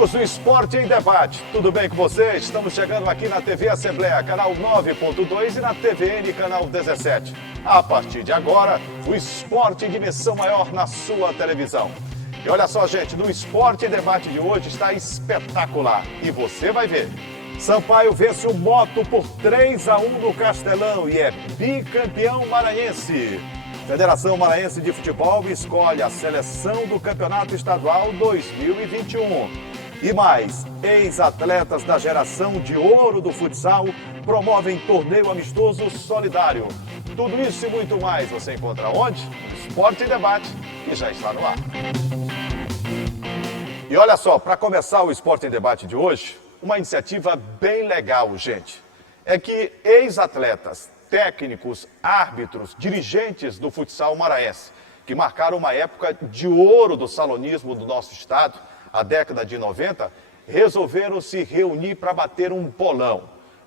amigos do Esporte em Debate, tudo bem com vocês? Estamos chegando aqui na TV Assembleia, canal 9.2 e na TVN, canal 17. A partir de agora, o esporte em dimensão maior na sua televisão. E olha só, gente, no Esporte em Debate de hoje está espetacular. E você vai ver. Sampaio vence o Moto por 3-1 no Castelão e é bicampeão maranhense. Federação Maranhense de Futebol escolhe a seleção do Campeonato Estadual 2021. E mais, ex-atletas da geração de ouro do futsal promovem torneio amistoso solidário. Tudo isso e muito mais você encontra onde? No Esporte em Debate, que já está no ar. E olha só, para começar o Esporte em Debate de hoje, uma iniciativa bem legal, gente. É que ex-atletas, técnicos, árbitros, dirigentes do futsal maranhense, que marcaram uma época de ouro do salonismo do nosso estado, a década de 90, resolveram se reunir para bater um bolão.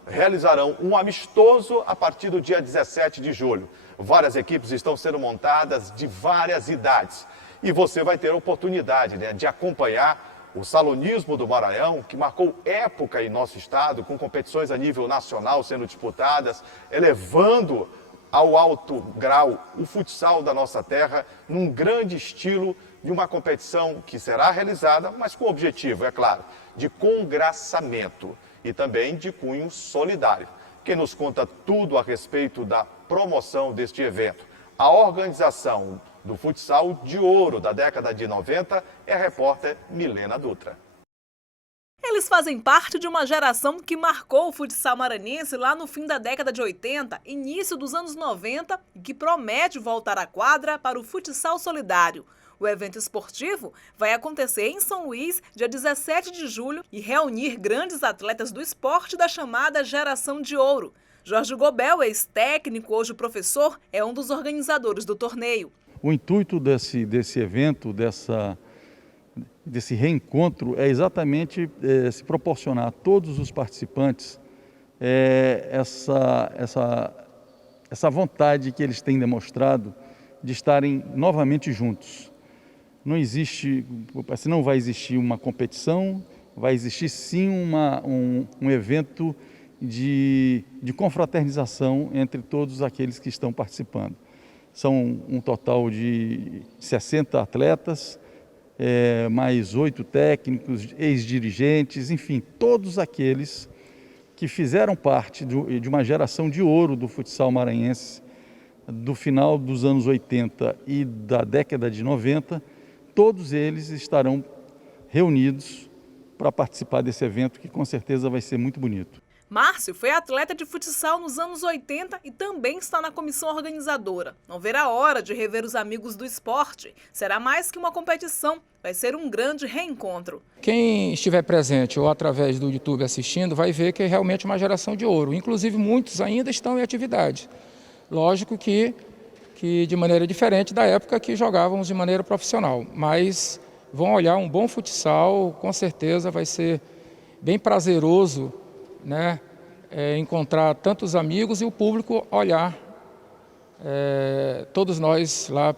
Realizarão um amistoso a partir do dia 17 de julho. Várias equipes estão sendo montadas de várias idades. E você vai ter a oportunidade, de acompanhar o salonismo do Maranhão, que marcou época em nosso estado, com competições a nível nacional sendo disputadas, elevando ao alto grau o futsal da nossa terra, num grande estilo de uma competição que será realizada, mas com o objetivo, é claro, de congraçamento e também de cunho solidário. Quem nos conta tudo a respeito da promoção deste evento, a organização do futsal de ouro da década de 90 é a repórter Milena Dutra. Eles fazem parte de uma geração que marcou o futsal maranhense lá no fim da década de 80, início dos anos 90 e que promete voltar à quadra para o futsal solidário. O evento esportivo vai acontecer em São Luís, dia 17 de julho, e reunir grandes atletas do esporte da chamada Geração de Ouro. Jorge Gobel, ex-técnico, hoje professor, é um dos organizadores do torneio. O intuito desse evento, desse reencontro, é exatamente se proporcionar a todos os participantes essa vontade que eles têm demonstrado de estarem novamente juntos. Não vai existir uma competição, vai existir sim um evento de confraternização entre todos aqueles que estão participando. São um total de 60 atletas, mais 8 técnicos, ex-dirigentes, enfim, todos aqueles que fizeram parte de uma geração de ouro do futsal maranhense, do final dos anos 80 e da década de 90, todos eles estarão reunidos para participar desse evento que com certeza vai ser muito bonito. Márcio foi atleta de futsal nos anos 80 e também está na comissão organizadora. Não verá a hora de rever os amigos do esporte. Será mais que uma competição, vai ser um grande reencontro. Quem estiver presente ou através do YouTube assistindo vai ver que é realmente uma geração de ouro. Inclusive muitos ainda estão em atividade. Lógico que de maneira diferente da época que jogávamos de maneira profissional. Mas vão olhar um bom futsal, com certeza vai ser bem prazeroso, encontrar tantos amigos e o público olhar todos nós lá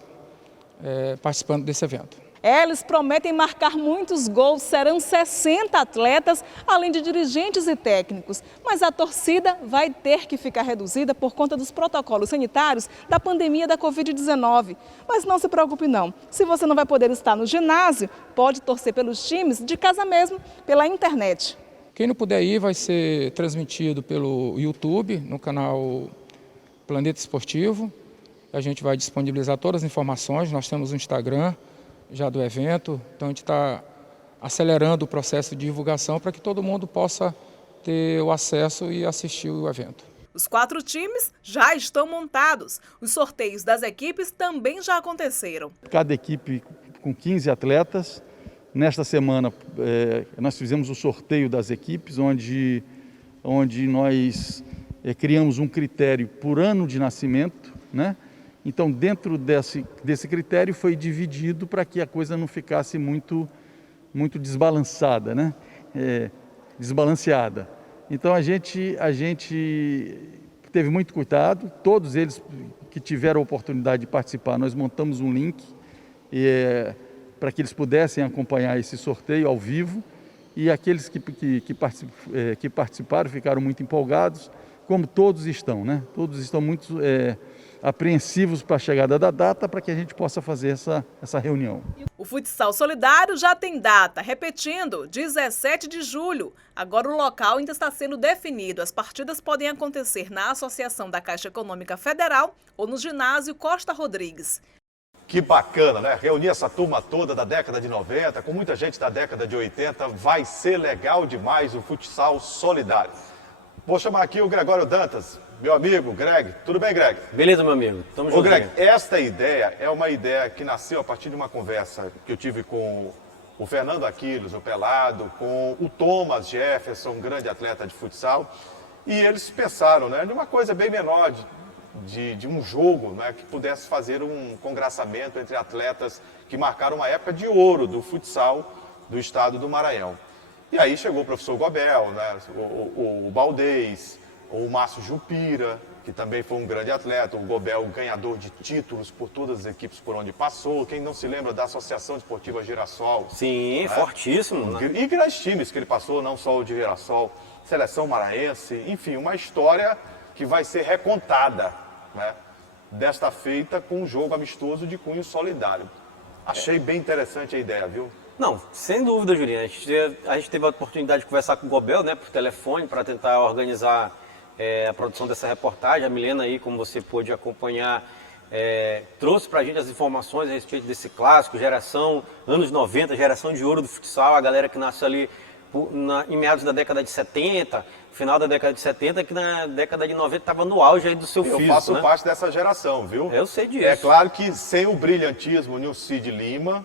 participando desse evento. Eles prometem marcar muitos gols, serão 60 atletas, além de dirigentes e técnicos. Mas a torcida vai ter que ficar reduzida por conta dos protocolos sanitários da pandemia da Covid-19. Mas não se preocupe não, se você não vai poder estar no ginásio, pode torcer pelos times de casa mesmo, pela internet. Quem não puder ir vai ser transmitido pelo YouTube, no canal Planeta Esportivo. A gente vai disponibilizar todas as informações, nós temos um Instagram já do evento, então a gente está acelerando o processo de divulgação para que todo mundo possa ter o acesso e assistir o evento. Os 4 times já estão montados. Os sorteios das equipes também já aconteceram. Cada equipe com 15 atletas. Nesta semana nós fizemos o sorteio das equipes, onde nós criamos um critério por ano de nascimento, Então, dentro desse critério foi dividido para que a coisa não ficasse muito desbalançada, desbalanceada. Então, a gente teve muito cuidado, todos eles que tiveram a oportunidade de participar, nós montamos um link para que eles pudessem acompanhar esse sorteio ao vivo e aqueles que participaram ficaram muito empolgados, como todos estão, né? Todos estão muito apreensivos para a chegada da data para que a gente possa fazer essa reunião. O Futsal Solidário já tem data, repetindo, 17 de julho. Agora o local ainda está sendo definido. As partidas podem acontecer na Associação da Caixa Econômica Federal ou no ginásio Costa Rodrigues. Que bacana, né? Reunir essa turma toda da década de 90, com muita gente da década de 80, vai ser legal demais o Futsal Solidário. Vou chamar aqui o Gregório Dantas, meu amigo, Greg. Tudo bem, Greg? Beleza, meu amigo. Tamo junto. Ô, Greg, esta ideia é uma ideia que nasceu a partir de uma conversa que eu tive com o Fernando Aquiles, o Pelado, com o Thomas Jefferson, um grande atleta de futsal, e eles pensaram, né, numa coisa bem menor de um jogo, né, que pudesse fazer um congraçamento entre atletas que marcaram uma época de ouro do futsal do estado do Maranhão. E aí chegou o professor Gobel, né, o Baldez, o Márcio Jupira, que também foi um grande atleta, o Gobel ganhador de títulos por todas as equipes por onde passou. Quem não se lembra da Associação Esportiva Girassol? Sim, né? Fortíssimo. Né? E grandes times que ele passou, não só o de Girassol, Seleção Maranhense, enfim, uma história que vai ser recontada, né, desta feita com um jogo amistoso de cunho solidário. Achei bem interessante a ideia, viu? Não, sem dúvida, Julinho. A gente teve a oportunidade de conversar com o Gobel, né, por telefone, para tentar organizar a produção dessa reportagem. A Milena aí, como você pôde acompanhar, trouxe para a gente as informações a respeito desse clássico, geração, anos 90, geração de ouro do futsal, a galera que nasceu ali em meados da década de 70, final da década de 70, que na década de 90 estava no auge aí do seu físico. Eu faço né? parte dessa geração, viu? Eu sei disso. É claro que sem o brilhantismo de Cid Lima,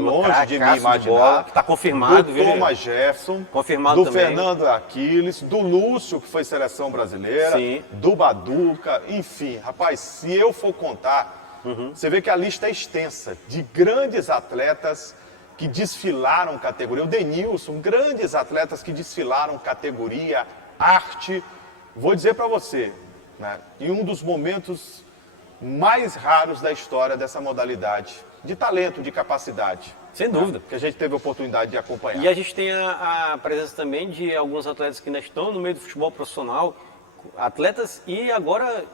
longe de me imaginar, que está confirmado, do Thomas Jefferson, confirmado do também. Fernando Aquiles, do Lúcio, que foi seleção brasileira, Sim. do Baduca, enfim, rapaz, se eu for contar, você vê que a lista é extensa de grandes atletas que desfilaram categoria. O Denilson, grandes atletas que desfilaram categoria, arte. Vou dizer para você, né, em um dos momentos mais raros da história dessa modalidade, de talento, de capacidade. Sem dúvida. Que a gente teve a oportunidade de acompanhar. E a gente tem a presença também de alguns atletas que ainda estão no meio do futebol profissional, atletas e agora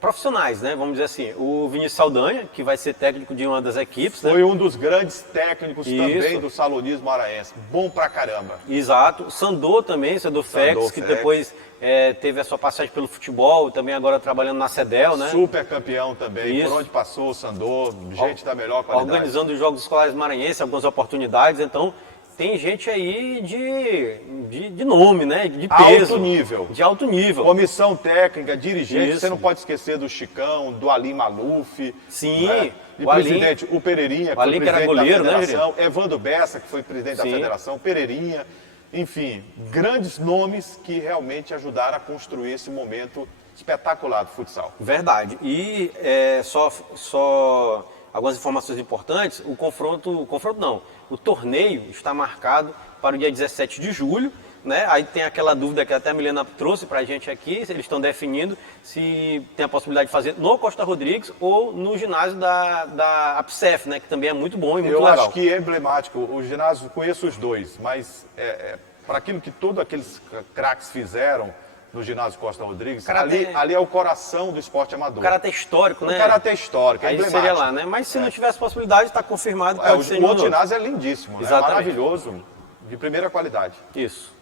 profissionais, né? Vamos dizer assim, o Vinícius Saldanha, que vai ser técnico de uma das equipes. Foi né? um dos grandes técnicos Isso. também do salonismo maranhense. Bom pra caramba. Exato. Sandor também, Sandor Fex, que depois teve a sua passagem pelo futebol, também agora trabalhando na CEDEL, né? Super campeão também, Isso. por onde passou o Sandor, gente da melhor qualidade. Organizando os Jogos Escolares Maranhenses, algumas oportunidades, então tem gente aí de nome, né? De peso. Alto nível. De alto nível. Comissão técnica, dirigente, Isso. você não pode esquecer do Chicão, do Alim Maluf. Sim, né? E o Alim- presidente, o Pereirinha, que o foi Alim que era presidente goleiro, da né, federação. Evandro Bessa, que foi presidente da Sim. federação. Pereirinha. Enfim, grandes nomes que realmente ajudaram a construir esse momento espetacular do futsal. Verdade. E só algumas informações importantes, o torneio está marcado para o dia 17 de julho, né? Aí tem aquela dúvida que até a Milena trouxe para a gente aqui, se eles estão definindo se tem a possibilidade de fazer no Costa Rodrigues ou no ginásio da APSEF, né? Que também é muito bom e muito Eu legal. acho que é emblemático. O ginásio, conheço os dois, mas para aquilo que todos aqueles craques fizeram no ginásio Costa Rodrigues, ali é o coração do esporte amador. O caráter histórico, né? O caráter histórico, é Aí emblemático. seria lá, né? Mas se não tivesse possibilidade, está confirmado que O pode ser outro ginásio é lindíssimo, né? Exatamente. Maravilhoso, de primeira qualidade. Isso.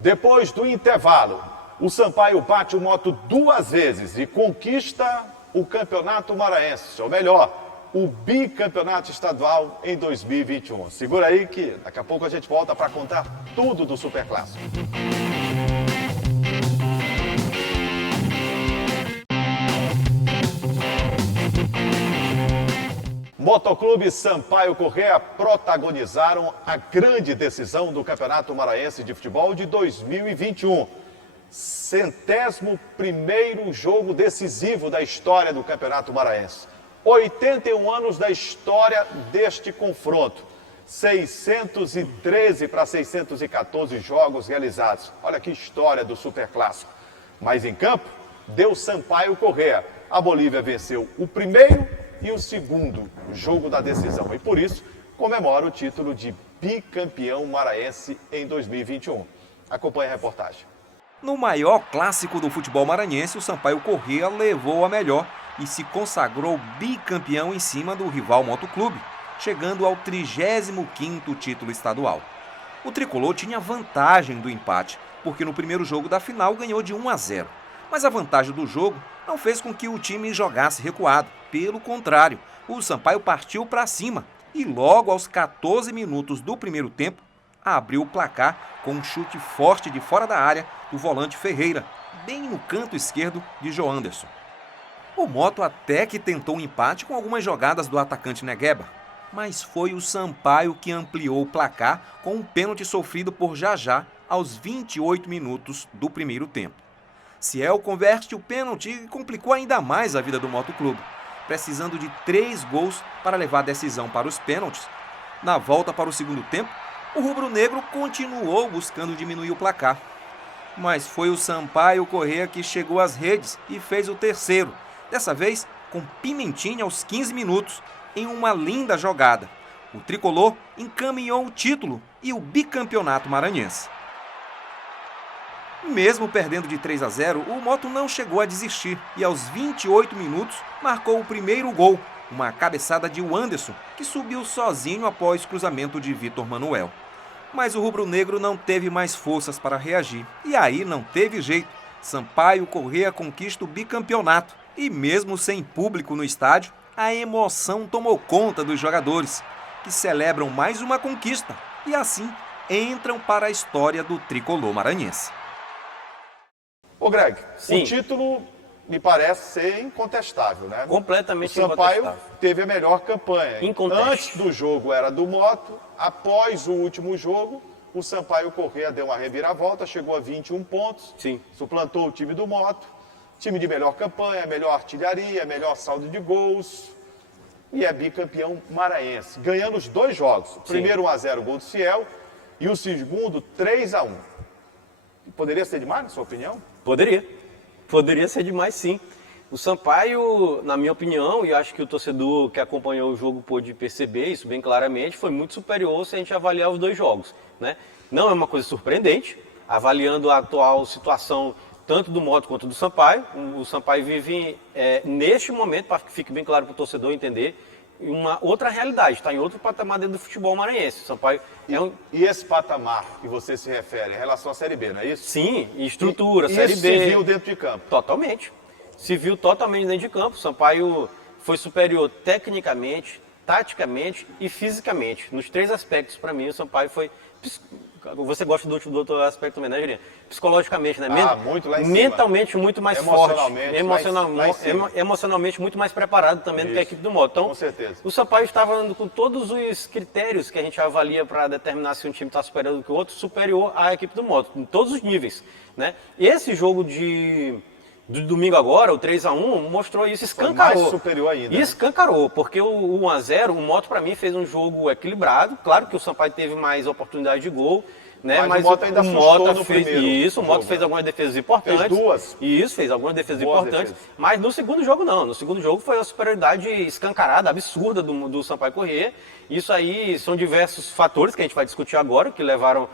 Depois do intervalo, o Sampaio bate o moto 2 vezes e conquista o Campeonato Maranhense, ou melhor, o bicampeonato estadual em 2021. Segura aí que daqui a pouco a gente volta para contar tudo do Superclássico. Motoclube Sampaio Corrêa protagonizaram a grande decisão do Campeonato Maranhense de Futebol de 2021. 101º jogo decisivo da história do Campeonato Maranhense. 81 anos da história deste confronto. 613 para 614 jogos realizados. Olha que história do Superclássico. Mas em campo, deu Sampaio Corrêa. A Bolívia venceu o primeiro e o segundo jogo da decisão. E por isso, comemora o título de bicampeão maranhense em 2021. Acompanhe a reportagem. No maior clássico do futebol maranhense, o Sampaio Corrêa levou a melhor e se consagrou bicampeão em cima do rival Motoclube, chegando ao 35º título estadual. O tricolor tinha vantagem do empate, porque no primeiro jogo da final ganhou de 1-0. Mas a vantagem do jogo não fez com que o time jogasse recuado. Pelo contrário, o Sampaio partiu para cima e logo aos 14 minutos do primeiro tempo, abriu o placar com um chute forte de fora da área do volante Ferreira, bem no canto esquerdo de Joanderson. O Moto até que tentou um empate com algumas jogadas do atacante Negueba, mas foi o Sampaio que ampliou o placar com um pênalti sofrido por Jajá aos 28 minutos do primeiro tempo. Ciel converte o pênalti e complicou ainda mais a vida do Motoclube, precisando de 3 gols para levar a decisão para os pênaltis. Na volta para o segundo tempo, o rubro-negro continuou buscando diminuir o placar. Mas foi o Sampaio Corrêa que chegou às redes e fez o terceiro, dessa vez com Pimentinha aos 15 minutos, em uma linda jogada. O tricolor encaminhou o título e o bicampeonato maranhense. Mesmo perdendo de 3-0, o Moto não chegou a desistir e aos 28 minutos marcou o primeiro gol, uma cabeçada de Wanderson, que subiu sozinho após cruzamento de Vitor Manuel. Mas o rubro-negro não teve mais forças para reagir e aí não teve jeito. Sampaio Corrêa conquista o bicampeonato e mesmo sem público no estádio, a emoção tomou conta dos jogadores, que celebram mais uma conquista e assim entram para a história do tricolor maranhense. Ô Greg, Sim. o título me parece ser incontestável, né? Completamente O Sampaio incontestável. teve a melhor campanha. Inconteste. Antes do jogo era do Moto, após o último jogo, o Sampaio Corrêa deu uma reviravolta, chegou a 21 pontos, Sim. suplantou o time do Moto, time de melhor campanha, melhor artilharia, melhor saldo de gols, e é bicampeão maranhense, ganhando os 2 jogos. O primeiro 1-0, gol do Ciel, e o segundo 3-1. Poderia ser demais, na sua opinião? Poderia ser demais, sim. O Sampaio, na minha opinião, e acho que o torcedor que acompanhou o jogo pôde perceber isso bem claramente, foi muito superior se a gente avaliar os 2 jogos, né? Não é uma coisa surpreendente, avaliando a atual situação tanto do Moto quanto do Sampaio. O Sampaio vive, neste momento, para que fique bem claro para o torcedor entender, uma outra realidade, está em outro patamar dentro do futebol maranhense. O Sampaio E esse patamar que você se refere em relação à Série B, não é isso? Sim, estrutura, e Série isso B. se viu dentro de campo. Totalmente. Se viu totalmente dentro de campo. O Sampaio foi superior tecnicamente, taticamente e fisicamente. Nos 3 aspectos, para mim, o Sampaio foi... Você gosta do outro aspecto também, né, Juliana? Psicologicamente, né? Muito lá em cima. Mentalmente muito mais forte. Lá em cima. Emocionalmente muito mais preparado também do que a equipe do Moto. Então, Com certeza. o Sampaio estava andando com todos os critérios que a gente avalia para determinar se um time está superior do que o outro, superior à equipe do Moto, em todos os níveis, né? E esse jogo do domingo agora, o 3-1, mostrou isso, escancarou. Foi mais superior ainda, né? Escancarou, porque o 1-0, o Moto para mim fez um jogo equilibrado. Claro que o Sampaio teve mais oportunidade de gol, né? Mas o Moto ainda assustou no fez primeiro isso, o Moto jogo, fez né? algumas defesas importantes. Fez 2. Isso, fez algumas defesas Boas importantes. defesas. Mas no segundo jogo não. No segundo jogo foi a superioridade escancarada, absurda do Sampaio Corrêa. Isso aí são diversos fatores que a gente vai discutir agora, que levaram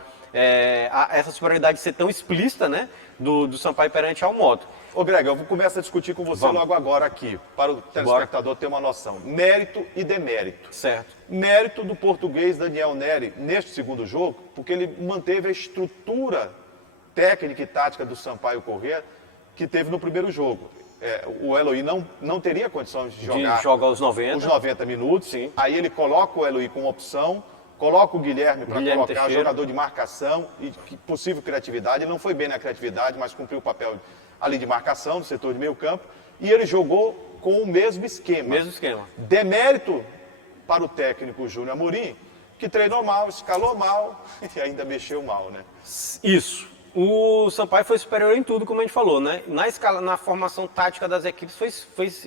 a essa superioridade ser tão explícita, né, do Sampaio perante ao Moto. Ô Greg, eu vou começar a discutir com você logo agora aqui, para o telespectador ter uma noção. Mérito e demérito. Certo. Mérito do português Daniel Neri neste segundo jogo, porque ele manteve a estrutura técnica e tática do Sampaio Corrêa que teve no primeiro jogo. O Eloy não teria condições de jogar os 90. Os 90 minutos. Sim. Aí ele coloca o Eloy como opção, coloca o Guilherme para colocar Teixeira. jogador de marcação e possível criatividade. Ele não foi bem na criatividade, mas cumpriu o papel ali de marcação, no setor de meio campo. E ele jogou com o mesmo esquema. Mesmo esquema. Demérito para o técnico Júnior Amorim, que treinou mal, escalou mal e ainda mexeu mal, né? Isso. O Sampaio foi superior em tudo, como a gente falou, né? Na formação tática das equipes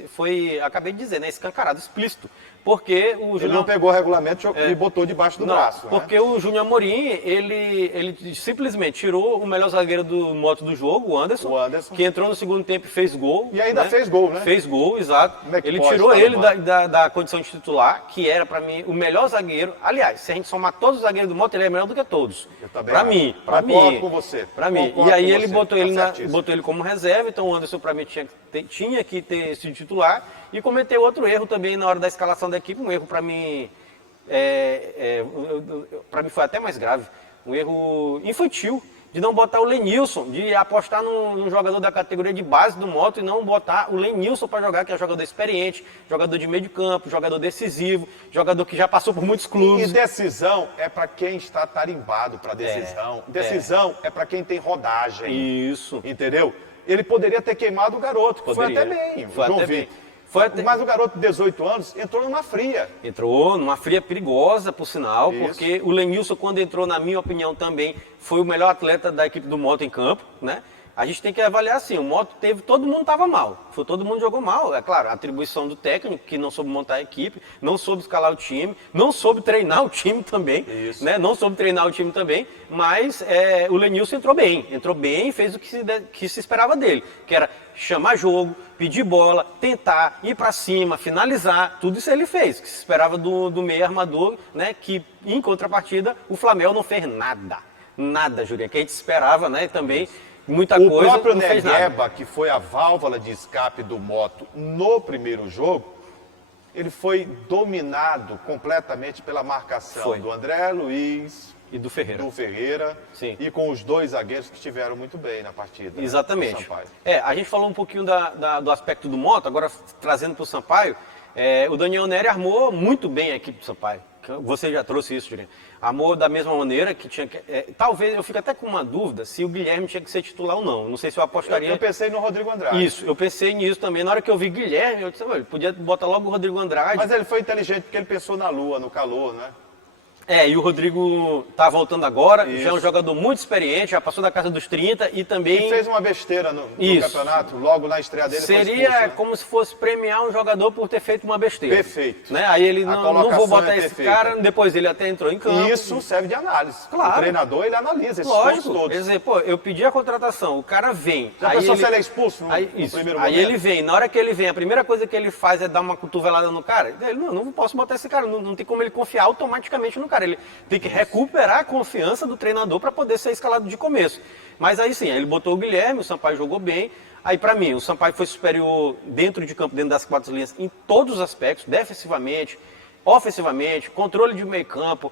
foi acabei de dizer, né? Escancarado, explícito. porque o Ele Júnior... não pegou o regulamento e botou debaixo do Não, braço. Né? porque o Júnior Amorim, ele simplesmente tirou o melhor zagueiro do moto do jogo, o Anderson, que entrou no segundo tempo e fez gol. E ainda fez gol, né? Fez gol, exato. Como é que Ele pode, tirou tá, ele mano? da condição de titular, que era pra mim o melhor zagueiro. Aliás, se a gente somar todos os zagueiros do moto, ele é melhor do que todos. Eu também Pra acho. mim, Concordo com você. Pra mim. Concordo E aí com ele você. botou Tá ele, certíssimo. botou ele como reserva, então o Anderson pra mim tinha que ter sido titular. E cometeu outro erro também na hora da escalação da equipe, um erro pra mim... para mim foi até mais grave, um erro infantil, de não botar o Lenilson, de apostar num jogador da categoria de base do moto e não botar o Lenilson para jogar, que é jogador experiente, jogador de meio de campo, jogador decisivo, jogador que já passou por muitos E clubes. decisão é para quem está tarimbado para decisão. Decisão é para quem tem rodagem. Isso. Entendeu? Ele poderia ter queimado o garoto, que foi Poderia. até bem, Foi o João até bem. Vitor. Foi até- Mas o garoto de 18 anos entrou numa fria. Entrou numa fria perigosa, por sinal, Isso. porque o Lenilson, quando entrou, na minha opinião, também foi o melhor atleta da equipe do Moto em campo, né? A gente tem que avaliar assim, o Moto teve, todo mundo estava mal, todo mundo jogou mal, é claro, a atribuição do técnico, que não soube montar a equipe, não soube escalar o time, não soube treinar o time também, né? Não soube treinar o time também, mas o Lenilson entrou bem, fez o que se esperava dele, que era chamar jogo, pedir bola, tentar, ir para cima, finalizar, tudo isso ele fez, que se esperava do meio armador, né? Que em contrapartida o Flamengo não fez nada, Julinha, que a gente esperava, né? Também muita O coisa, próprio não fez nada. Negueba, que foi a válvula de escape do Moto no primeiro jogo, ele foi dominado completamente pela marcação Foi. do André Luiz, E do Ferreira. do Ferreira, Sim. e com os dois zagueiros que estiveram muito bem na partida. né, do Exatamente. Sampaio. A gente falou um pouquinho do aspecto do Moto, agora trazendo para o Sampaio, o Daniel Neri armou muito bem a equipe do Sampaio. Você já trouxe isso, Juliano. Armou da mesma maneira que tinha que... talvez, eu fico até com uma dúvida se o Guilherme tinha que ser titular ou não. Não sei se eu apostaria... Eu pensei no Rodrigo Andrade. Isso, eu pensei nisso também. Na hora que eu vi Guilherme, eu disse, ele podia botar logo o Rodrigo Andrade. Mas ele foi inteligente porque ele pensou na lua, no calor, né? E o Rodrigo tá voltando agora, Isso. já é um jogador muito experiente, já passou da casa dos 30 e também... E fez uma besteira no Isso. campeonato, logo na estreia dele foi Seria expulso, né? como se fosse premiar um jogador por ter feito uma besteira. Perfeito. Né? Aí ele, A não vou colocação botar é esse perfeita. cara, depois ele até entrou em campo. E isso serve de análise. Claro. O treinador, ele analisa esses pontos Lógico, todos. quer dizer, eu pedi a contratação, o cara vem. Já aí pensou se ele é expulso no isso, primeiro aí momento? ele vem, na hora que ele vem, a primeira coisa que ele faz é dar uma cotovelada no cara. Ele, não posso botar esse cara, não tem como ele confiar automaticamente no cara. Ele tem que recuperar a confiança do treinador para poder ser escalado de começo. Mas aí sim, aí ele botou o Guilherme, o Sampaio jogou bem. Aí para mim, o Sampaio foi superior dentro de campo, dentro das quatro linhas, em todos os aspectos, defensivamente, ofensivamente, controle de meio campo.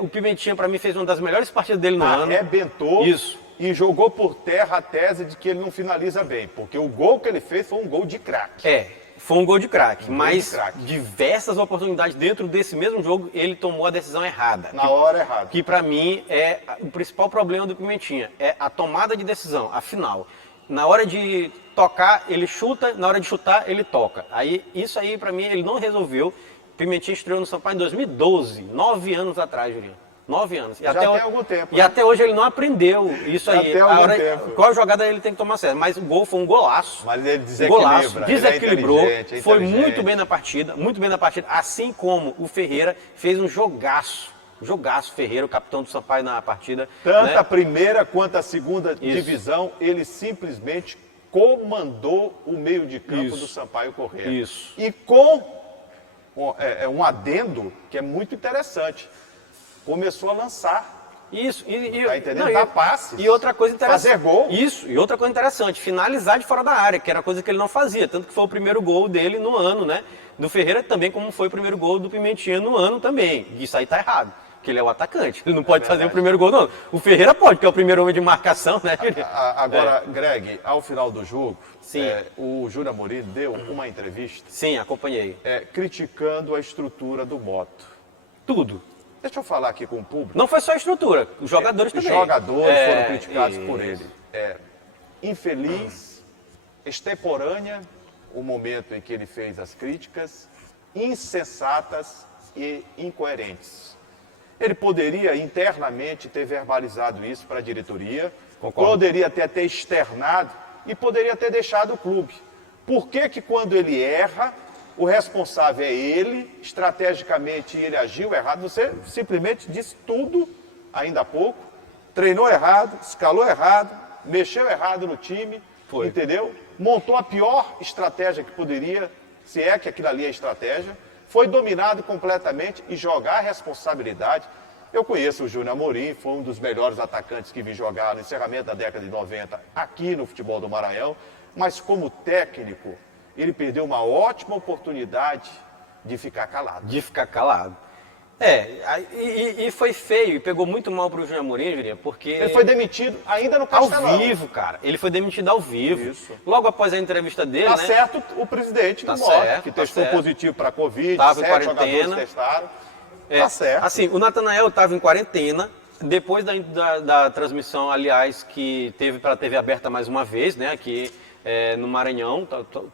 O Pimentinha para mim fez uma das melhores partidas dele no ano. Arrebentou Isso. e jogou por terra a tese de que ele não finaliza bem. Porque o gol que ele fez foi um gol de craque. Foi um gol de craque, gol mas de craque. diversas oportunidades dentro desse mesmo jogo, ele tomou a decisão errada. Na hora errada. Que para mim é o principal problema do Pimentinha, é a tomada de decisão, a final. Na hora de tocar, ele chuta, na hora de chutar, ele toca. Isso aí para mim ele não resolveu. Pimentinha estreou no Sampaio em 2012, 9 anos atrás, Juliano. 9 anos. E Já tem algum tempo, E né? até hoje ele não aprendeu isso Já aí. tem algum tempo. Qual jogada ele tem que tomar certo? Mas o gol foi um golaço. Mas ele desequilibra. Golaço, ele desequilibrou, é inteligente, foi inteligente. muito bem na partida, assim como o Ferreira fez um jogaço Ferreira, o capitão do Sampaio na partida. Tanto né? a primeira quanto a segunda Isso. divisão, ele simplesmente comandou o meio de campo Isso. do Sampaio Corrêa. Isso. E com um adendo que é muito interessante. Começou a lançar. Isso, Tá entendendo? Dar passes. E outra coisa interessante. Fazer gol. Isso, e outra coisa interessante, finalizar de fora da área, que era coisa que ele não fazia. Tanto que foi o primeiro gol dele no ano, né? Do Ferreira também, como foi o primeiro gol do Pimentinha no ano também. Isso aí tá errado. Porque ele é o atacante. Ele não pode fazer o primeiro gol, não. O Ferreira pode, que é o primeiro homem de marcação, né? Agora, Greg, ao final do jogo, Sim. o Júnior Amorim deu uma entrevista Sim, acompanhei. criticando a estrutura do Moto. Tudo. Deixa eu falar aqui com o público. Não foi só a estrutura, os jogadores Os também. jogadores foram criticados isso. por ele. Infeliz, extemporânea o momento em que ele fez as críticas, insensatas e incoerentes. Ele poderia internamente ter verbalizado isso para a diretoria, Concordo. poderia ter até externado e poderia ter deixado o clube. Por que que quando ele erra, o responsável é ele, estrategicamente ele agiu errado. Você simplesmente disse tudo ainda há pouco, treinou errado, escalou errado, mexeu errado no time, entendeu? Montou a pior estratégia que poderia, se é que aquilo ali é estratégia, foi dominado completamente e jogar a responsabilidade. Eu conheço o Júnior Amorim, foi um dos melhores atacantes que vi jogar no encerramento da década de 90 aqui no futebol do Maranhão, mas como técnico, ele perdeu uma ótima oportunidade de ficar calado. E foi feio, e pegou muito mal pro Júnior Amorim, Julinha, porque... Ele foi demitido ainda no Castelão. Ao vivo, cara. Ele foi demitido ao vivo. Isso. Logo após a entrevista dele, Tá né? certo o presidente do Mote, que testou positivo para Covid, Tava em 7 quarentena. jogadores testaram. Tá certo. Assim, o Natanael estava em quarentena, depois da transmissão, aliás, que teve para a TV aberta mais uma vez, né? Aqui no Maranhão,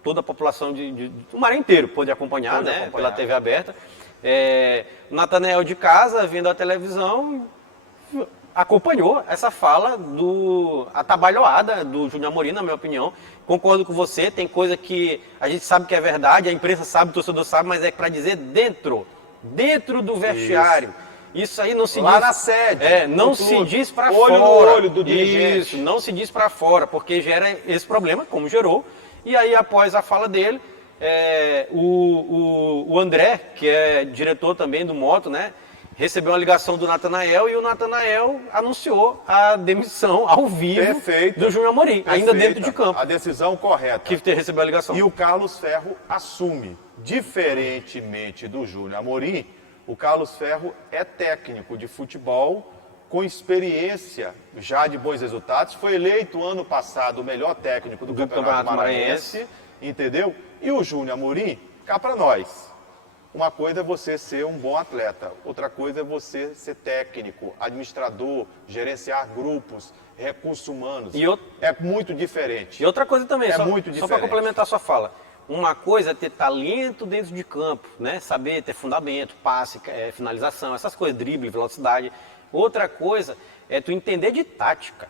toda a população do Maranhão inteiro pôde acompanhar, pela TV aberta. O Natanael de casa, vendo a televisão, acompanhou essa fala atabalhoada do Júnior Amorim, na minha opinião. Concordo com você, tem coisa que a gente sabe que é verdade, a imprensa sabe, o torcedor sabe, mas é para dizer dentro do vestiário. Isso aí não se lá diz... na sede. Não se diz para fora. Olho no olho do dirigente. Isso, não se diz para fora, porque gera esse problema, como gerou. E aí, após a fala dele, o André, que é diretor também do Moto, né, recebeu uma ligação do Natanael e o Natanael anunciou a demissão ao vivo do Júnior Amorim, ainda dentro de campo. A decisão correta. Que recebeu a ligação. E o Carlos Ferro assume. Diferentemente do Júnior Amorim, o Carlos Ferro é técnico de futebol com experiência já de bons resultados. Foi eleito ano passado o melhor técnico do Campeonato Maranhense, entendeu? E o Júnior Amorim, cá para nós. Uma coisa é você ser um bom atleta, outra coisa é você ser técnico, administrador, gerenciar grupos, recursos humanos. É muito diferente. E outra coisa também, só para complementar a sua fala. Uma coisa é ter talento dentro de campo, né? Saber ter fundamento, passe, finalização, essas coisas, drible, velocidade. Outra coisa é tu entender de tática.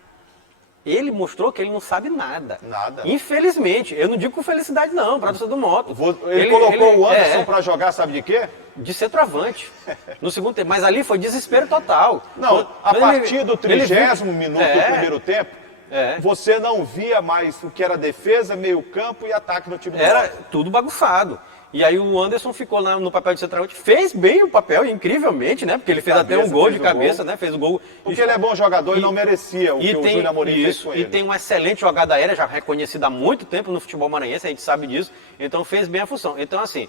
Ele mostrou que ele não sabe nada. Nada. Infelizmente. Eu não digo com felicidade não, para torcedor do Moto. Ele colocou o Anderson para jogar, sabe de quê? De centroavante. No segundo tempo. Mas ali foi desespero total. Não, a partir do 30º minuto do primeiro tempo, você não via mais o que era defesa, meio campo e ataque no time do Moto. Era tudo bagunçado. E aí o Anderson ficou lá no papel de centroavante, fez bem o papel, incrivelmente, né? Porque ele fez até um gol de cabeça, né? Fez o gol. Porque ele é bom jogador e não merecia o que o Júnior Amorim fez com ele. E tem uma excelente jogada aérea, já reconhecida há muito tempo no futebol maranhense, a gente sabe disso. Então fez bem a função. Então assim,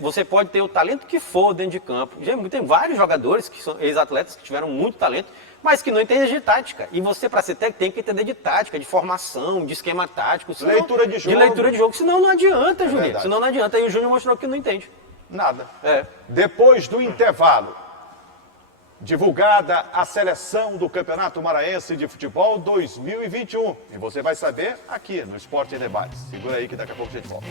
você pode ter o talento que for dentro de campo. Tem vários jogadores que são ex-atletas que tiveram muito talento, mas que não entendem de tática. E você, para ser técnico, tem que entender de tática, de formação, de esquema tático. Senão, leitura de jogo. De leitura de jogo. Senão não adianta, Juninho. Senão não adianta. E o Júnior mostrou que não entende. Nada. Depois do intervalo, divulgada a seleção do Campeonato Maranhense de Futebol 2021. E você vai saber aqui no Esporte em Debate. Segura aí que daqui a pouco a gente volta.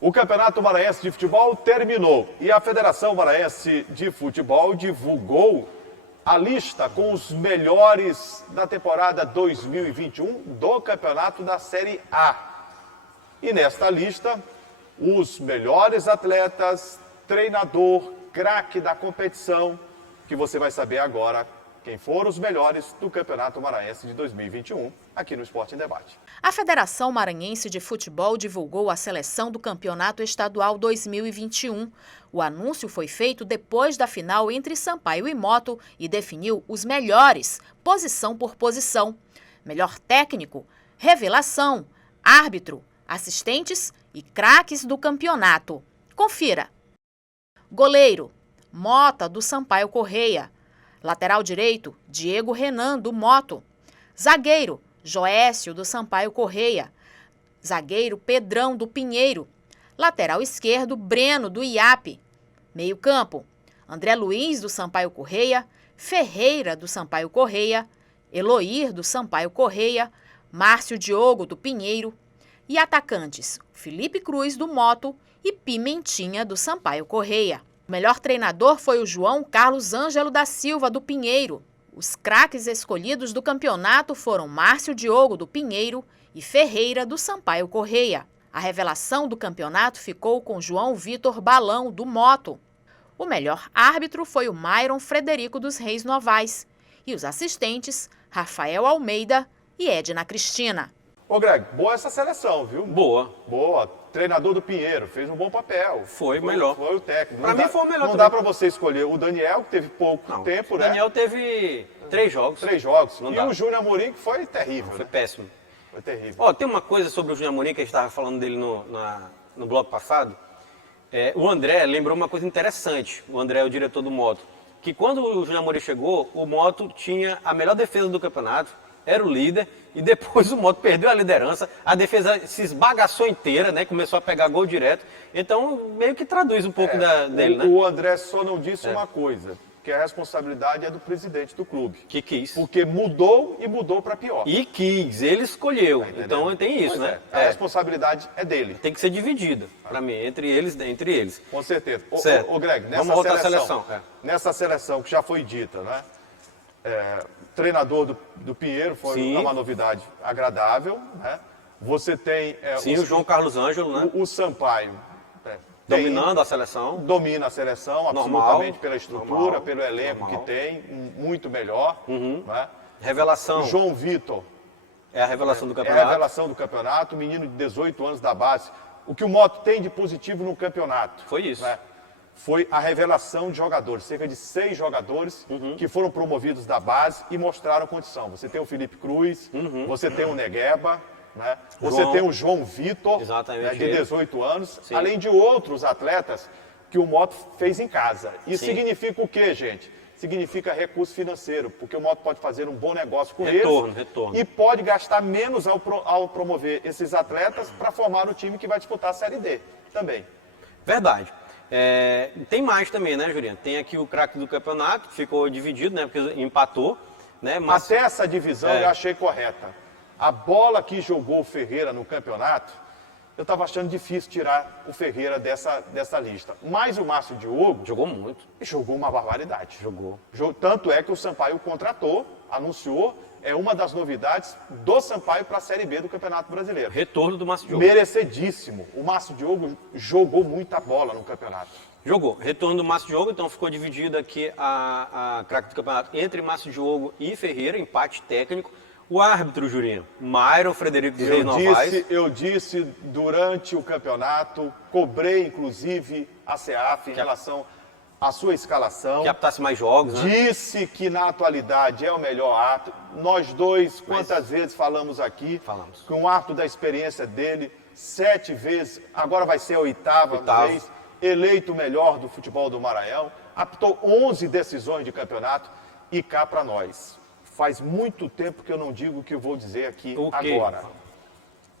O Campeonato Maranhense de Futebol terminou e a Federação Maranhense de Futebol divulgou a lista com os melhores da temporada 2021 do Campeonato da Série A. E nesta lista, os melhores atletas, treinador, craque da competição, que você vai saber agora quem foram os melhores do Campeonato Maranhense de 2021, aqui no Esporte em Debate. A Federação Maranhense de Futebol divulgou a seleção do Campeonato Estadual 2021. O anúncio foi feito depois da final entre Sampaio e Moto e definiu os melhores, posição por posição. Melhor técnico, revelação, árbitro, assistentes e craques do campeonato. Confira. Goleiro, Mota, do Sampaio Correia. Lateral direito, Diego Renan, do Moto. Zagueiro, Joécio, do Sampaio Correia. Zagueiro, Pedrão, do Pinheiro. Lateral esquerdo, Breno, do IAP. Meio campo, André Luiz, do Sampaio Correia. Ferreira, do Sampaio Correia. Eloir, do Sampaio Correia. Márcio Diogo, do Pinheiro. E atacantes, Felipe Cruz, do Moto. E Pimentinha, do Sampaio Correia. O melhor treinador foi o João Carlos Ângelo da Silva, do Pinheiro. Os craques escolhidos do campeonato foram Márcio Diogo, do Pinheiro, e Ferreira, do Sampaio Corrêa. A revelação do campeonato ficou com João Vitor Balão, do Moto. O melhor árbitro foi o Myron Frederico dos Reis Novais. E os assistentes, Rafael Almeida e Edna Cristina. Ô Greg, boa essa seleção, viu? Boa. Boa. Treinador do Pinheiro, fez um bom papel. Foi melhor. Foi o técnico. Pra mim foi o melhor Não também. dá pra você escolher o Daniel, que teve pouco tempo, o né? Daniel teve 3 jogos. 3 jogos. Não E dá. o Júnior Amorim, que foi terrível. Foi Né? péssimo. Foi terrível. Ó, tem uma coisa sobre o Júnior Amorim, que a gente estava falando dele no bloco passado. O André lembrou uma coisa interessante. O André é o diretor do Moto. Que quando o Júnior Amorim chegou, o Moto tinha a melhor defesa do campeonato, era o líder, e depois o Moto perdeu a liderança, a defesa se esbagaçou inteira, né? Começou a pegar gol direto. Então, meio que traduz um pouco dele, né? O André só não disse uma coisa, que a responsabilidade é do presidente do clube. Que quis. Porque mudou e mudou para pior. E quis, ele escolheu. Tá entendendo? Então tem isso, Pois né? A responsabilidade é dele. Tem que ser dividida, para mim, entre eles. Com certeza. Certo. Ô Greg, nessa Vamos voltar à seleção. Nessa seleção que já foi dita, né? Treinador do Pinheiro foi Sim. uma novidade agradável, né? Você tem Sim, o João Carlos Ângelo, né? o Sampaio. Dominando a seleção. Domina a seleção, Normal. absolutamente, pela estrutura, Normal. pelo elenco Normal. que tem, muito melhor. Né? Revelação. João Vitor É a revelação do é a campeonato. revelação do campeonato, menino de 18 anos da base. O que o Moto tem de positivo no campeonato? Foi isso. Né? Foi a revelação de jogadores, cerca de 6 jogadores que foram promovidos da base e mostraram condição. Você tem o Felipe Cruz, você tem o Negueba, né? Você João. tem o João Vitor, Exatamente, né, de ele. 18 anos, Sim. além de outros atletas que o Moto fez em casa. E Sim. significa o quê, gente? Significa recurso financeiro, porque o Moto pode fazer um bom negócio com Retorno. eles e pode gastar menos ao promover esses atletas para formar o time que vai disputar a Série D também. Verdade. Tem mais também, né, Juliano? Tem aqui o craque do campeonato, que ficou dividido, né? Porque empatou, né? Mas Até essa divisão eu achei correta. A bola que jogou o Ferreira no campeonato, eu estava achando difícil tirar o Ferreira dessa lista. Mas o Márcio Diogo jogou muito. jogou uma barbaridade. Jogou. Tanto é que o Sampaio contratou, anunciou, é uma das novidades do Sampaio para a Série B do Campeonato Brasileiro. Retorno do Márcio Diogo. Merecidíssimo. O Márcio Diogo jogou muita bola no campeonato. Jogou. Retorno do Márcio Diogo, então ficou dividido aqui a craque do campeonato entre Márcio Diogo e Ferreira, empate técnico. O árbitro, Jurinho, Myron Frederico dos Reis Novais. Eu disse durante o campeonato, cobrei inclusive a CEAF em relação à sua escalação. Que aptasse mais jogos, né? Disse que na atualidade é o melhor árbitro. Nós dois, quantas vezes falamos aqui? Falamos. Com um árbitro da experiência dele, 7 vezes, agora vai ser a oitava vez, eleito o melhor do futebol do Maranhão, apitou 11 decisões de campeonato e cá para nós. Faz muito tempo que eu não digo o que eu vou dizer aqui O quê? agora.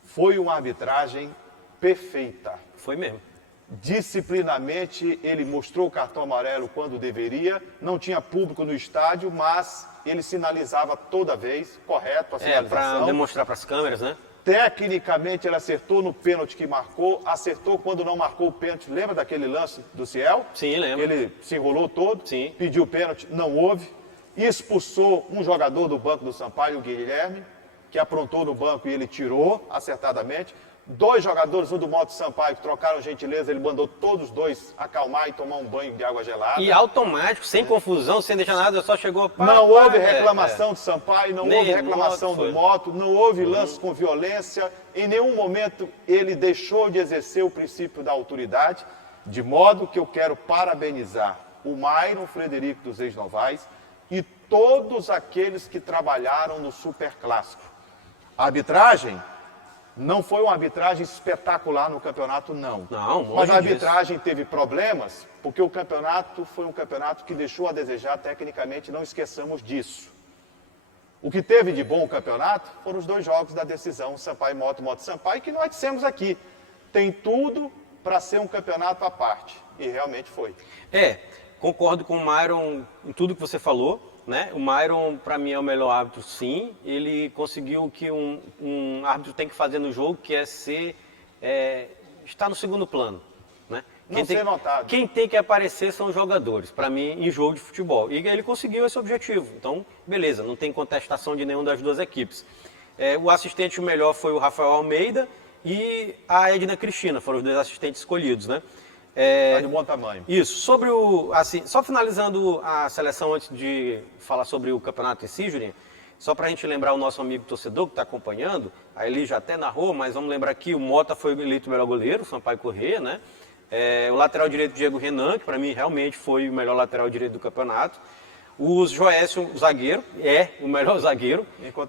Foi uma arbitragem perfeita. Foi mesmo. Disciplinamente, ele mostrou o cartão amarelo quando deveria, não tinha público no estádio, mas ele sinalizava toda vez, correto, a Para sinalização. demonstrar para as câmeras, né? Tecnicamente, ele acertou no pênalti que marcou, acertou quando não marcou o pênalti. Lembra daquele lance do Ciel? Sim, lembro. Ele se enrolou todo, Sim. pediu o pênalti, não houve. Expulsou um jogador do banco do Sampaio, o Guilherme, que aprontou no banco e ele tirou acertadamente. 2 jogadores, um do Moto Sampaio, que trocaram gentileza, ele mandou todos 2 acalmar e tomar um banho de água gelada. E automático, sem confusão, sem deixar nada, só chegou... Não houve reclamação do Sampaio, não Nem houve reclamação Moto foi. do Moto, não houve lances com violência. Em nenhum momento ele deixou de exercer o princípio da autoridade, de modo que eu quero parabenizar o Myron Frederico dos Reis Novais e todos aqueles que trabalharam no Superclássico. A arbitragem não foi uma arbitragem espetacular no campeonato, não. Não, longe Mas a disso. arbitragem teve problemas, porque o campeonato foi um campeonato que deixou a desejar tecnicamente, não esqueçamos disso. O que teve de bom o campeonato foram os 2 jogos da decisão, Sampaio Moto, Moto Sampaio, que nós dissemos aqui. Tem tudo para ser um campeonato à parte. E realmente foi. Concordo com o Myron em tudo que você falou, né? O Myron, para mim, é o melhor árbitro, sim. Ele conseguiu o que um árbitro tem que fazer no jogo, que é estar no segundo plano, né? Não ser notado. Quem tem que aparecer são os jogadores, para mim, em jogo de futebol. E ele conseguiu esse objetivo. Então, beleza, não tem contestação de nenhuma das duas equipes. O assistente melhor foi o Rafael Almeida e a Edna Cristina, foram os dois assistentes escolhidos, né? Tá de bom tamanho. Isso. Sobre o, assim, só finalizando a seleção antes de falar sobre o campeonato em si, Julinho, só para a gente lembrar o nosso amigo torcedor que está acompanhando, a Eli já até narrou, mas vamos lembrar aqui, o Mota foi eleito o melhor goleiro, o Sampaio Corrêa, né? O lateral direito Diego Renan, que para mim realmente foi o melhor lateral direito do campeonato. O Joécio, o zagueiro, é o melhor zagueiro.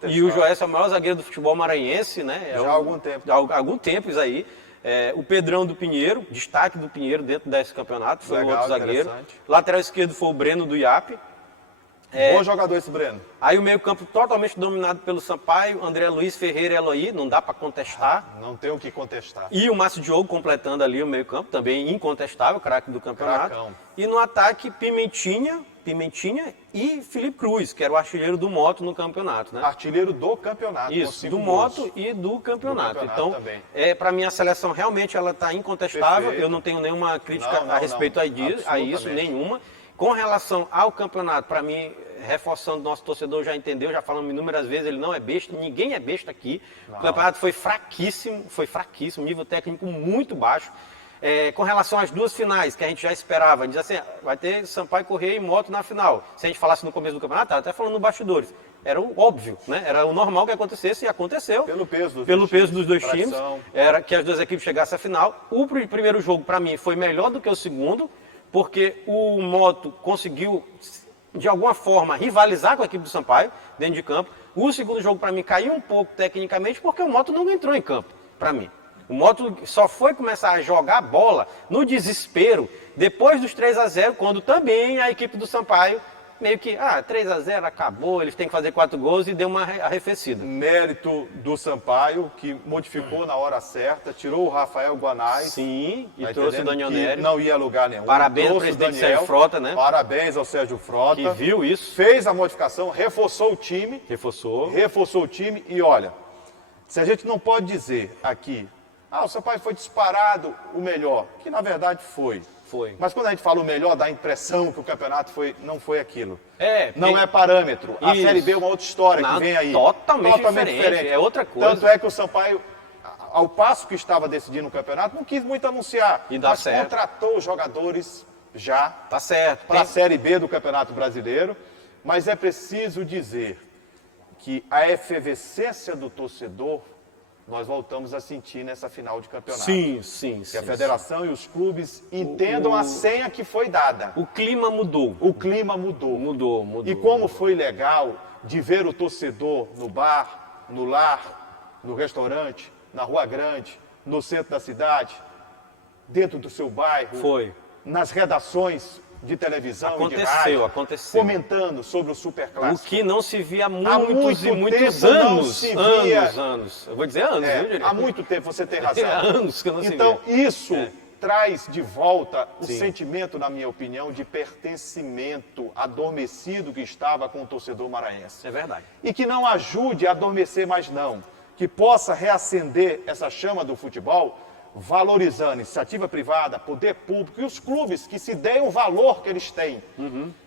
E o Joécio é o maior zagueiro do futebol maranhense, né? Já há algum tempo. Há algum tempo isso aí. O Pedrão do Pinheiro, destaque do Pinheiro dentro desse campeonato, foi o outro zagueiro. Lateral esquerdo foi o Breno do IAP. Bom jogador esse Breno. Aí o meio-campo totalmente dominado pelo Sampaio, André Luiz, Ferreira e Eloy, não dá para contestar. Não tem o que contestar. E o Márcio Diogo completando ali o meio-campo, também incontestável, craque do campeonato. Cracão. E no ataque, Pimentinha e Felipe Cruz, que era o artilheiro do Moto no campeonato, né? Artilheiro do campeonato. Isso, do Moto e do campeonato. Então, também. para mim a seleção realmente ela está incontestável. Perfeito. Eu não tenho nenhuma crítica a respeito a isso, nenhuma. Com relação ao campeonato, para mim, reforçando, nosso torcedor já entendeu, já falamos inúmeras vezes, ele não é besta, ninguém é besta aqui. Não. O campeonato foi fraquíssimo, nível técnico muito baixo. Com relação às duas finais, que a gente já esperava, diz assim, vai ter Sampaio Corrêa e Moto na final. Se a gente falasse no começo do campeonato, até falando no bastidores. Era o óbvio, né? Era o normal que acontecesse e aconteceu. Pelo peso dos dois times. Era que as duas equipes chegassem à final. O primeiro jogo, para mim, foi melhor do que o segundo, porque o Moto conseguiu, de alguma forma, rivalizar com a equipe do Sampaio dentro de campo. O segundo jogo, para mim, caiu um pouco tecnicamente, porque o Moto não entrou em campo, para mim. O Moto só foi começar a jogar bola no desespero, depois dos 3-0, quando também a equipe do Sampaio meio que, 3-0, acabou, eles têm que fazer 4 gols e deu uma arrefecida. Mérito do Sampaio, que modificou na hora certa, tirou o Rafael Guanais. Sim, e trouxe o Daniel Nery. Não ia a lugar nenhum. Parabéns ao presidente Sérgio Frota, né? Parabéns ao Sérgio Frota. Que viu isso. Fez a modificação, reforçou o time. Reforçou o time e olha, se a gente não pode dizer aqui, o Sampaio foi disparado o melhor, que na verdade foi. Mas quando a gente fala o melhor, dá a impressão que o campeonato não foi aquilo. Não é parâmetro. A Série B é uma outra história que vem aí. Totalmente diferente. É outra coisa. Tanto é que o Sampaio, ao passo que estava decidindo o campeonato, não quis muito anunciar. Mas contratou jogadores já para a Série B do Campeonato Brasileiro. Mas é preciso dizer que a efervescência do torcedor nós voltamos a sentir nessa final de campeonato. Sim. Que a federação e os clubes entendam a senha que foi dada. O clima mudou. O clima mudou. Mudou. E como foi legal de ver o torcedor no bar, no lar, no restaurante, na Rua Grande, no centro da cidade, dentro do seu bairro. Nas redações de televisão e de rádio, comentando sobre o Superclássico. O que não se via há muitos anos. Anos. Eu vou dizer anos, viu, Direito? Há muito tempo, você tem razão. Anos que não se via. Então, isso traz de volta o sentimento, na minha opinião, de pertencimento adormecido que estava com o torcedor maranhense. É verdade. E que não ajude a adormecer mais não. Que possa reacender essa chama do futebol, valorizando iniciativa privada, poder público e os clubes que se deem o valor que eles têm,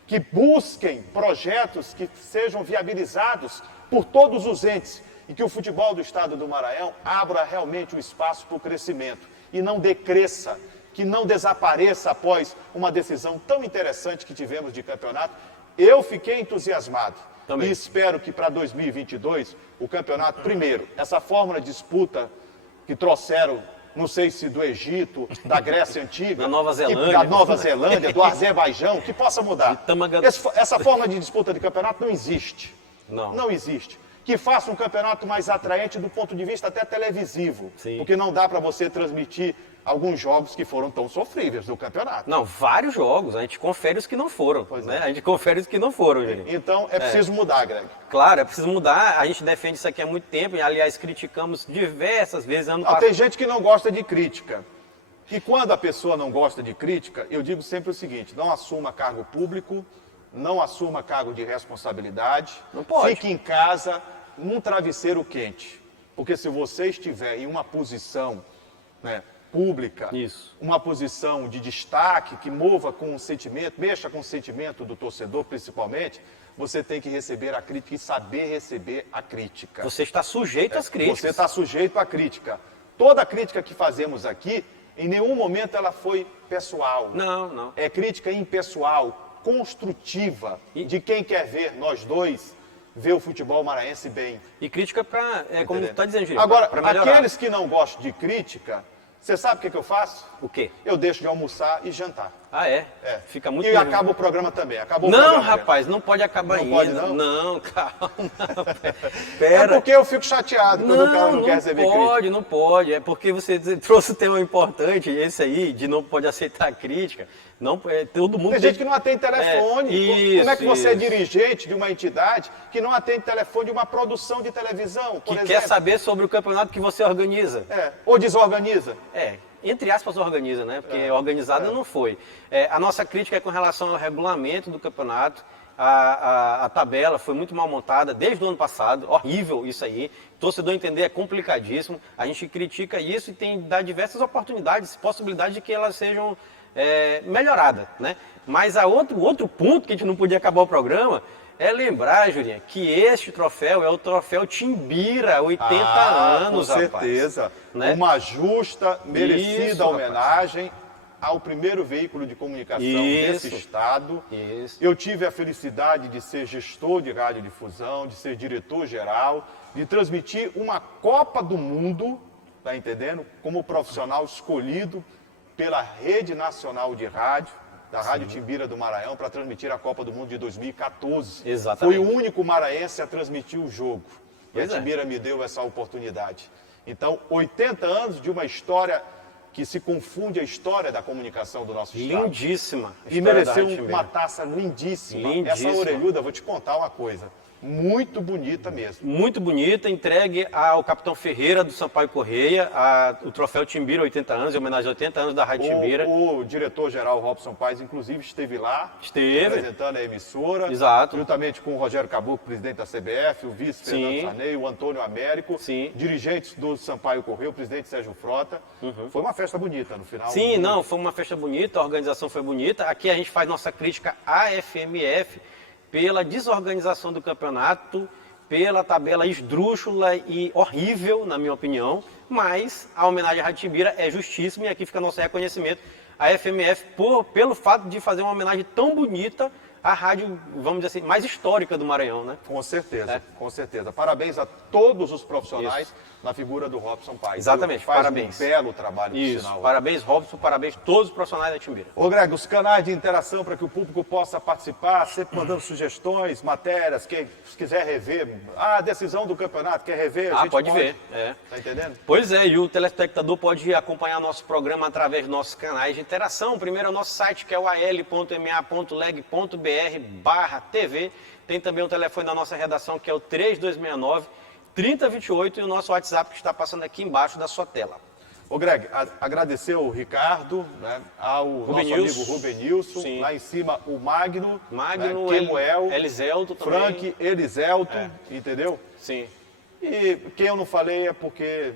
que busquem projetos que sejam viabilizados por todos os entes e que o futebol do estado do Maranhão abra realmente o espaço para o crescimento e não decresça, que não desapareça após uma decisão tão interessante que tivemos de campeonato. Eu fiquei entusiasmado e espero que para 2022 o campeonato, primeiro, essa fórmula de disputa que trouxeram, não sei se do Egito, da Grécia Antiga, da Nova Zelândia, do Azerbaijão, que possa mudar. Essa forma de disputa de campeonato não existe. Não existe. Que faça um campeonato mais atraente do ponto de vista até televisivo. Porque não dá para você transmitir alguns jogos que foram tão sofríveis do campeonato. Não, vários jogos. A gente confere os que não foram. A gente confere os que não foram, gente. Então é preciso mudar, Greg. Claro, é preciso mudar. A gente defende isso aqui há muito tempo e, aliás, criticamos diversas vezes ano passado. Tem gente que não gosta de crítica. E quando a pessoa não gosta de crítica, eu digo sempre o seguinte: não assuma cargo público, não assuma cargo de responsabilidade. Não pode. Fique em casa, num travesseiro quente. Porque se você estiver em uma posição, pública, Isso. uma posição de destaque que mova com o sentimento, mexa com o sentimento do torcedor principalmente, você tem que receber a crítica e saber receber a crítica. Você está sujeito às críticas. Você está sujeito à crítica. Toda crítica que fazemos aqui, em nenhum momento ela foi pessoal. Não. É crítica impessoal, construtiva, de quem quer ver nós dois ver o futebol maranhense bem. E crítica para, como Entendeu? está dizendo, Julinho, Agora, para melhorar. aqueles que não gostam de crítica, você sabe o que eu faço? O quê? Eu deixo de almoçar e jantar. Ah, é? É. Fica muito E melhor. acaba o programa também. Acabou o Não, programa, rapaz, não pode acabar Não ainda. pode, não? Não, calma. É Pera. porque eu fico chateado quando o cara não quer receber crítica. Não pode. É porque você trouxe um tema importante, esse aí, de não pode aceitar crítica. Não, todo mundo Tem gente que não atende telefone. Como é que você é dirigente de uma entidade que não atende telefone de uma produção de televisão, por que exemplo? quer saber sobre o campeonato que você organiza. Ou desorganiza. Entre aspas, organiza, né? Porque organizada não foi. A nossa crítica é com relação ao regulamento do campeonato. A tabela foi muito mal montada desde o ano passado, horrível isso aí. Torcedor entender é complicadíssimo. A gente critica isso e tem dá diversas oportunidades, possibilidades de que elas sejam melhoradas, né? Mas outro ponto que a gente não podia acabar o programa é lembrar, Julinha, que este troféu é o troféu Timbira, 80 anos, com certeza. Rapaz, né? Uma justa, merecida Isso, homenagem ao primeiro veículo de comunicação desse estado. Isso. Eu tive a felicidade de ser gestor de radiodifusão, de ser diretor-geral, de transmitir uma Copa do Mundo, tá entendendo? Como profissional escolhido pela Rede Nacional de Rádio, da Rádio Timbira do Maranhão, para transmitir a Copa do Mundo de 2014. Exatamente. Fui o único maranhense a transmitir o jogo. E a Pois é. Timbira me deu essa oportunidade. Então, 80 anos de uma história que se confunde a história da comunicação do nosso estado. Lindíssima. a E história da mereceu Rádio Timbira. uma taça lindíssima. Lindíssima. Essa orelhuda, vou te contar uma coisa, muito bonita mesmo. Muito bonita, entregue ao capitão Ferreira do Sampaio Correia, o troféu Timbira 80 anos, em homenagem aos 80 anos da Rádio Timbira. O diretor-geral Robson Paes, inclusive, esteve lá, representando a emissora, Exato. juntamente com o Rogério Caboclo, presidente da CBF, o vice Fernando Sim. Sarney, o Antônio Américo, Sim. dirigentes do Sampaio Correia, o presidente Sérgio Frota. Foi uma festa bonita no final. Sim, não, foi uma festa bonita, a organização foi bonita. Aqui a gente faz nossa crítica à FMF pela desorganização do campeonato, pela tabela esdrúxula e horrível, na minha opinião, mas a homenagem à Rádio Timbira é justíssima e aqui fica nosso reconhecimento à FMF pelo fato de fazer uma homenagem tão bonita à rádio, vamos dizer assim, mais histórica do Maranhão, né? Com certeza, com certeza. Parabéns a todos os profissionais na figura do Robson Paes. Exatamente, Faz parabéns. um belo trabalho, por Isso, sinal. parabéns Robson, parabéns a todos os profissionais da Timbira. Ô Greg, os canais de interação para que o público possa participar, sempre mandando sugestões, matérias, quem quiser rever, a decisão do campeonato, quer rever, a gente Pode ver, Tá entendendo? Pois é, e o telespectador pode acompanhar nosso programa através dos nossos canais de interação. Primeiro é o nosso site, que é o al.ma.leg.br/TV. Tem também o telefone da nossa redação, que é o 3269-3028, e o nosso WhatsApp, que está passando aqui embaixo da sua tela. Ô Greg, agradecer ao Ricardo, né, ao nosso amigo Rubenilson, Sim. lá em cima o Magno, Magno, Kemuel, Eliselto também. Frank, Eliselto, entendeu? Sim. E quem eu não falei é porque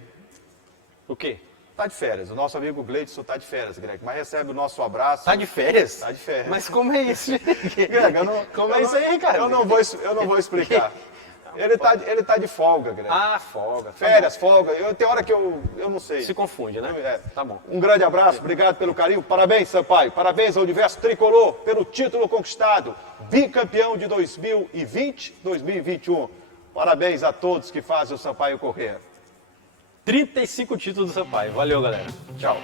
O quê? tá de férias. O nosso amigo Gleidson tá de férias, Greg, mas recebe o nosso abraço. Tá de férias? Tá de férias. Mas como é isso? Greg, Como é isso aí, Ricardo? Eu não vou explicar. Ele tá de folga, Greg. Ah, folga. Tá Férias, folga. Tem hora que eu não sei. bom. Se confunde, né? Tá bom. Um grande abraço, obrigado pelo carinho. Parabéns, Sampaio. Parabéns ao Universo Tricolor pelo título conquistado. Bicampeão de 2020, 2021. Parabéns a todos que fazem o Sampaio correr. 35 títulos do Sampaio. Valeu, galera. Tchau.